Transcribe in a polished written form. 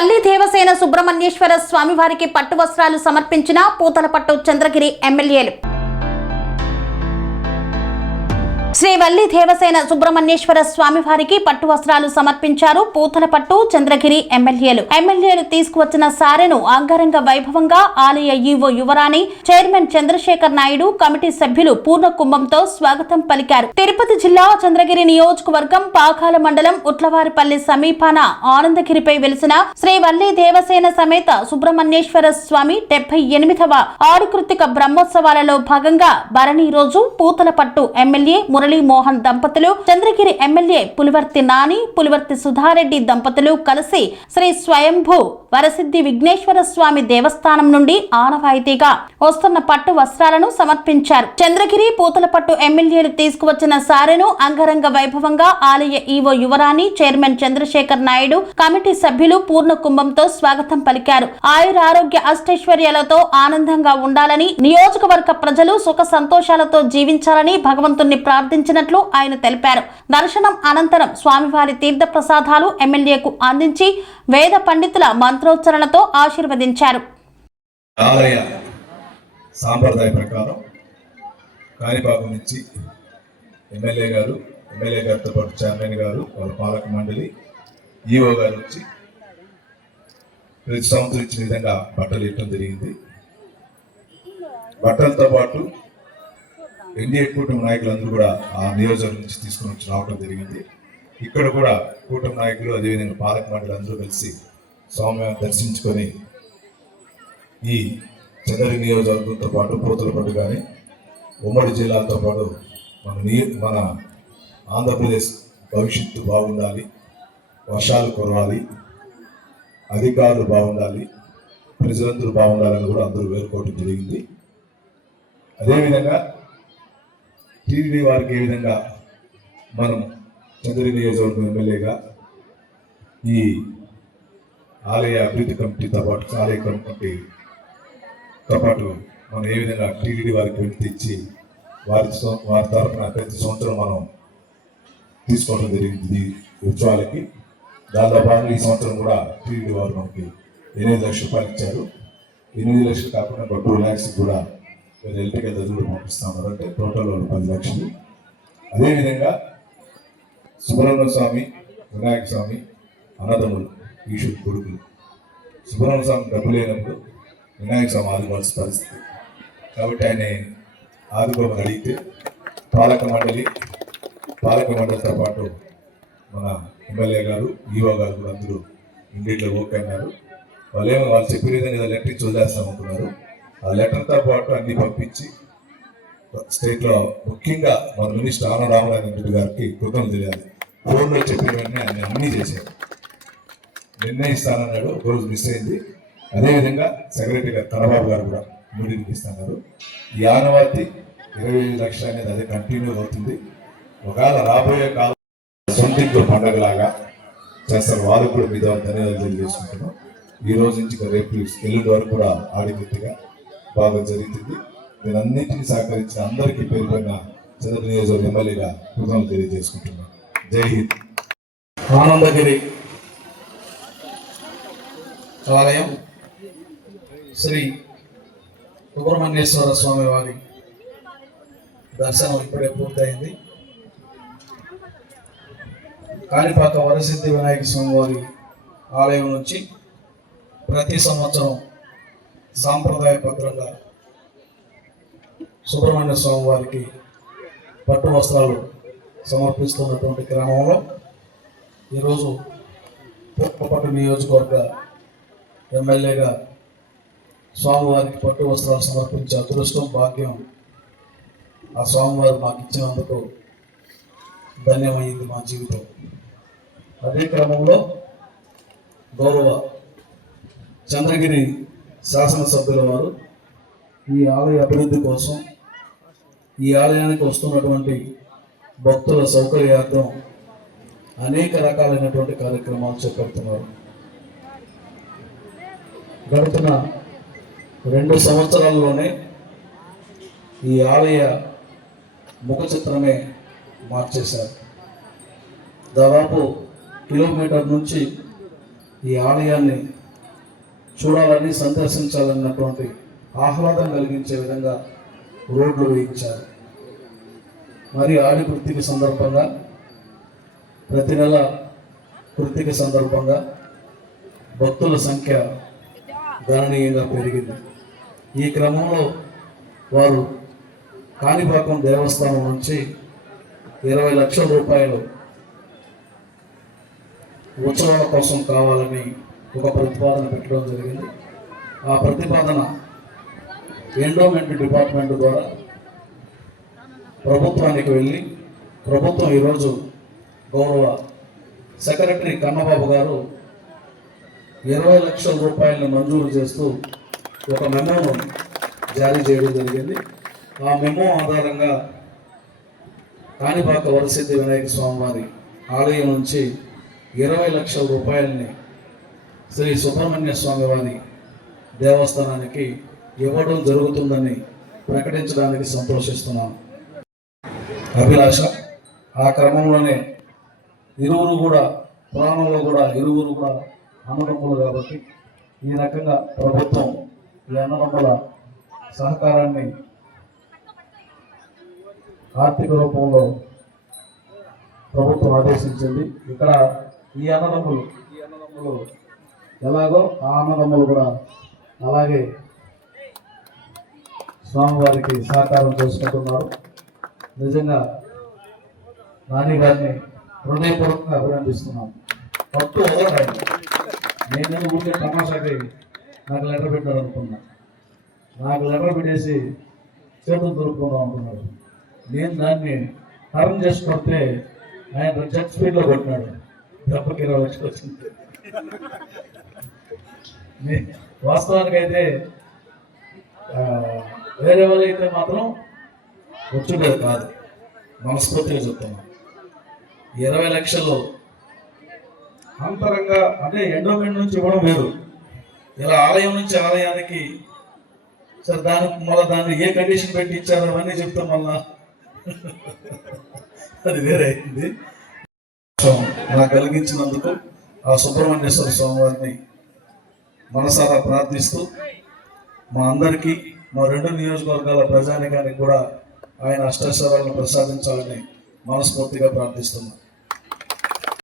వల్లి దేవసేన సుబ్రహ్మణ్యేశ్వర స్వామివారికి పట్టు వస్త్రాలు సమర్పించిన పూతలపట్టు చంద్రగిరి ఎమ్మెల్యేలు. శ్రీ వల్లి దేవసేన సుబ్రహ్మణ్యేశ్వర స్వామివారికి పట్టు వస్త్రాలు సమర్పించారు పూతలపట్టు చంద్రగిరి ఎమ్మెల్యేలు తీసుకువచ్చిన సారెను అంగరంగ వైభవంగా ఆలయ ఈవో యువరాణి, చైర్మన్ చంద్రశేఖర్ నాయుడు, కమిటీ సభ్యులు పూర్ణ కుంభంతో స్వాగతం పలికారు. తిరుపతి జిల్లా చంద్రగిరి నియోజకవర్గం పాకాల మండలం ఉట్లవారిపల్లి సమీపాన ఆనందగిరిపై వెలిసిన శ్రీ వల్లి దేవసేన సమేత సుబ్రహ్మణ్యేశ్వర స్వామి 78వ ఆడుకృతిక బ్రహ్మోత్సవాలలో భాగంగా భరణి రోజు పూతలపట్టు ఎమ్మెల్యే మురళీమోహన్ దంపతులు, చంద్రగిరి ఎమ్మెల్యే పులివర్తి నాని, పులివర్తి సుధారెడ్డి దంపతులు కలిసి శ్రీ స్వయంభూ వరసిద్ధి విఘ్నేశ్వర స్వామి దేవస్థానం నుండి ఆనవాయితీగా వస్తున్న పట్టు వస్త్రాలను సమర్పించారు. చంద్రగిరి పూతలపట్టు ఎమ్మెల్యేలు తీసుకువచ్చిన సారెను అంగరంగ వైభవంగా ఆలయ ఈవో యువరాణి, చైర్మన్ చంద్రశేఖర్ నాయుడు, కమిటీ సభ్యులు పూర్ణ కుంభంతో స్వాగతం పలికారు. ఆయురారోగ్య అష్టైశ్వర్యాలతో ఆనందంగా ఉండాలని, నియోజకవర్గ ప్రజలు సుఖ సంతోషాలతో జీవించాలని భగవంతుణ్ణి ప్రార్థించినట్లు ఆయన తెలిపారు. దర్శనం అనంతరం స్వామివారి తీర్థ ప్రసాదాలు ఎమ్మెల్యేకు అందించి వేద పండితుల మంత్రోచ్చరణతో ఆశీర్వదించారు. ఆలయ సాంప్రదాయ ప్రకారం కాణిపాకం నుంచి ఎమ్మెల్యే గారితో పాటు చైర్మన్ గారు, వాళ్ళ పాలక మండలి, ఈఓ గారు వచ్చి ప్రతి సంవత్సరం ఇచ్చిన విధంగా బట్టలు ఇవ్వడం జరిగింది. బట్టలతో పాటు ఎన్డీఏ కూటమి నాయకులందరూ కూడా ఆ నియోజకవర్గం నుంచి తీసుకుని వచ్చి రావడం జరిగింది. ఇక్కడ కూడా కూటమి నాయకులు, అదేవిధంగా పాలక మండలి అందరూ కలిసి స్వామివారిని దర్శించుకొని ఈ చంద్రగిరి నియోజకవర్గంతో పాటు పూతలపట్టు కానీ ఉమ్మడి జిల్లాతో పాటు మన ఆంధ్రప్రదేశ్ భవిష్యత్తు బాగుండాలి, వర్షాలు కురవాలి, అధికారులు బాగుండాలి, ప్రజలందరూ బాగుండాలని కూడా అందరూ వేరుకోవడం జరిగింది. అదేవిధంగా టీడీపీ వారికి ఏ విధంగా మనం చంద్రగిరి నియోజకవర్గం ఎమ్మెల్యేగా ఈ ఆలయ అభివృద్ధి కమిటీతో పాటు ఆలయ కమిటీతో పాటు మనం ఏ విధంగా టీడీపీ వారికి వెంట తెచ్చి వారి తరఫున ప్రతి సంవత్సరం మనం తీసుకోవడం జరిగింది ఈ ఉత్సవాలకి. దాంతో పాటు ఈ సంవత్సరం కూడా టీడీపీ వారు మనకి 8 లక్షల రూపాయలు ఇచ్చారు. 8 లక్షలు కాకుండా 2 lakhs కూడా ఎలక్ట్రికల్ దళులు పంపిస్తున్నారు. అంటే టోటల్ 10 లక్షలు. అదేవిధంగా సుబ్రహ్మణ్య స్వామి, వినాయక స్వామి అన్నదమ్ములు, ఈశ్వరు కొడుకులు. సుబ్రహ్మణ్య స్వామి డబ్బు లేనప్పుడు వినాయక స్వామి ఆదుకోవాల్సిన పరిస్థితి. కాబట్టి ఆయన ఆదుకోమని అడిగితే పాలక మండలితో పాటు మన ఎమ్మెల్యే గారు, ఈఓ గారు కూడా అందరూ ఇండియట్లో ఓకే అన్నారు. వాళ్ళు చెప్పిన విధంగా లెటర్ ఇచ్చి వదిలేస్తామనుకున్నారు. ఆ లెటర్తో పాటు అన్ని పంపించి స్టేట్లో ముఖ్యంగా మన మినిస్టర్ ఆన రామనారాయణ రెడ్డి గారికి కృతజ్ఞతలు తెలియాలి. ఫోన్లో చెప్పిన వెంటనే ఆయన అన్నీ చేశారు. నిర్ణయిస్తానన్నాడు, ఒక రోజు మిస్ అయింది. అదేవిధంగా సెక్రటరీ గారు కన్నబాబు గారు కూడా మీటింగ్ ఇస్తున్నారు. ఈ ఆనవాతి 25 లక్షలు అనేది అదే కంటిన్యూ అవుతుంది. ఒకవేళ రాబోయే కాలం సొంతింట్లో పండగలాగా చేస్తారు. వారు కూడా మీద ధన్యవాదాలు తెలియజేసుకుంటున్నాం. ఈ రోజు నుంచి రేపు ఎల్లుండి వరకు కూడా ఆడినట్టుగా బాగా జరుగుతుంది. నేను అన్నింటినీ సహకరించిన అందరికీ పేరుపైన చంద్రగిరి నియోజకవర్గ ఎమ్మెల్యేగా కృతజ్ఞతలు తెలియజేసుకుంటున్నాను. జై హింద్. ఆనందగిరి ఆలయం శ్రీ సుబ్రహ్మణ్యేశ్వర స్వామి వారి దర్శనం ఇప్పుడే పూర్తయింది. కాణిపాక వరసిద్ధి వినాయక స్వామి వారి ఆలయం నుంచి ప్రతి సంవత్సరం సాంప్రదాయబద్ధంగా సుబ్రహ్మణ్య స్వామి వారికి పట్టు వస్త్రాలు సమర్పిస్తున్నటువంటి క్రమంలో ఈరోజు పూతలపట్టు నియోజకవర్గ ఎమ్మెల్యేగా స్వామివారికి పట్టు వస్త్రాలు సమర్పించే అదృష్టం, భాగ్యం ఆ స్వామివారు మాకు ఇచ్చినందుకు ధన్యమైంది మా జీవితం. అదే క్రమంలో గౌరవ చంద్రగిరి శాసనసభ్యుల వారు ఈ ఆలయ అభివృద్ధి కోసం, ఈ ఆలయానికి వస్తున్నటువంటి భక్తుల సౌకర్యార్థం అనేక రకాలైనటువంటి కార్యక్రమాలు చేపడుతున్నారు. గడుపుతున్న 2 సంవత్సరాల్లోనే ఈ ఆలయ ముఖ చిత్రమే మార్చేశారు. దాదాపు కిలోమీటర్ నుంచి ఈ ఆలయాన్ని చూడాలని సందర్శించాలన్నటువంటి ఆహ్లాదం కలిగించే విధంగా రోడ్లు వేయించారు. మరి ఆడి కృత్తిక సందర్భంగా ప్రతి నెల కృత్తిక సందర్భంగా భక్తుల సంఖ్య గణనీయంగా పెరిగింది. ఈ క్రమంలో వారు కాణిపాకం దేవస్థానం నుంచి 20 లక్షల రూపాయలు ఉత్సవాల కోసం కావాలని ఒక ప్రతిపాదన పెట్టడం జరిగింది. ఆ ప్రతిపాదన ఎండోమెంట్ డిపార్ట్మెంట్ ద్వారా ప్రభుత్వానికి వెళ్ళి ప్రభుత్వం ఈరోజు గౌరవ సెక్రటరీ కన్నబాబు గారు 20 లక్షల రూపాయలను మంజూరు చేస్తూ ఒక మెమోను జారీ చేయడం జరిగింది. ఆ మెమో ఆధారంగా కాణిపాక వరసిద్ధి వినాయక స్వామి వారి ఆలయం నుంచి 20 లక్షల రూపాయలని శ్రీ సుబ్రహ్మణ్య స్వామి వారి దేవస్థానానికి ఇవ్వడం జరుగుతుందని ప్రకటించడానికి సంతోషిస్తున్నాను. అభిలాష ఆ క్రమంలోనే ఇరువురు కూడా పురాణంలో కూడా ఇరువురు కూడా అన్నదమ్ములు కాబట్టి ఈ రకంగా ప్రభుత్వం ఈ అన్నదమ్ముల సహకారాన్ని ఆర్థిక రూపంలో ప్రభుత్వం ఆదేశించింది. ఇక్కడ ఈ అన్నదమ్ములు ఎలాగో ఆ అన్నదమ్ములు కూడా అలాగే స్వామివారికి సహకారం చేసుకుంటున్నారు. నిజంగా నాని గారిని హృదయపూర్వకంగా అభినందిస్తున్నాను. పట్టు వదలడం నేను ఊరికే తమాషాకి నాకు లెటర్ పెట్టాడు అనుకున్నా. నాకు లెటర్ పెట్టేసి చేతులు దొరుకుకుందాం అనుకున్నాడు. నేను దాన్ని టర్న్ చేసి కొడితే ఆయన జెట్ స్పీడ్లో కొట్టినాడు. దెబ్బకి 20 లక్షలు వచ్చింది. వాస్తవానికి అయితే వేరే వాళ్ళు అయితే మాత్రం వచ్చుండేది కాదు. మనస్ఫూర్తిగా చెప్తున్నాను. 20 లక్షలు అంతరంగా అంటే ఎండోమెంట్ నుంచి ఇవ్వడం వేరు. ఇలా ఆలయం నుంచి ఆలయానికి సరే దాన్ని ఏ కండిషన్ పెట్టి ఇచ్చారో అవన్నీ చెప్తాం మళ్ళా అది వేరే అయింది. నాకు కలిగించినందుకు ఆ సుబ్రహ్మణ్యేశ్వర స్వామి వారిని మనసారా ప్రార్థిస్తూ మా అందరికీ మా 2 నియోజకవర్గాల ప్రజానికానికి కూడా ఆయన అష్టైశ్వర్యాలను ప్రసాదించాలని మనస్ఫూర్తిగా ప్రార్థిస్తున్నాను.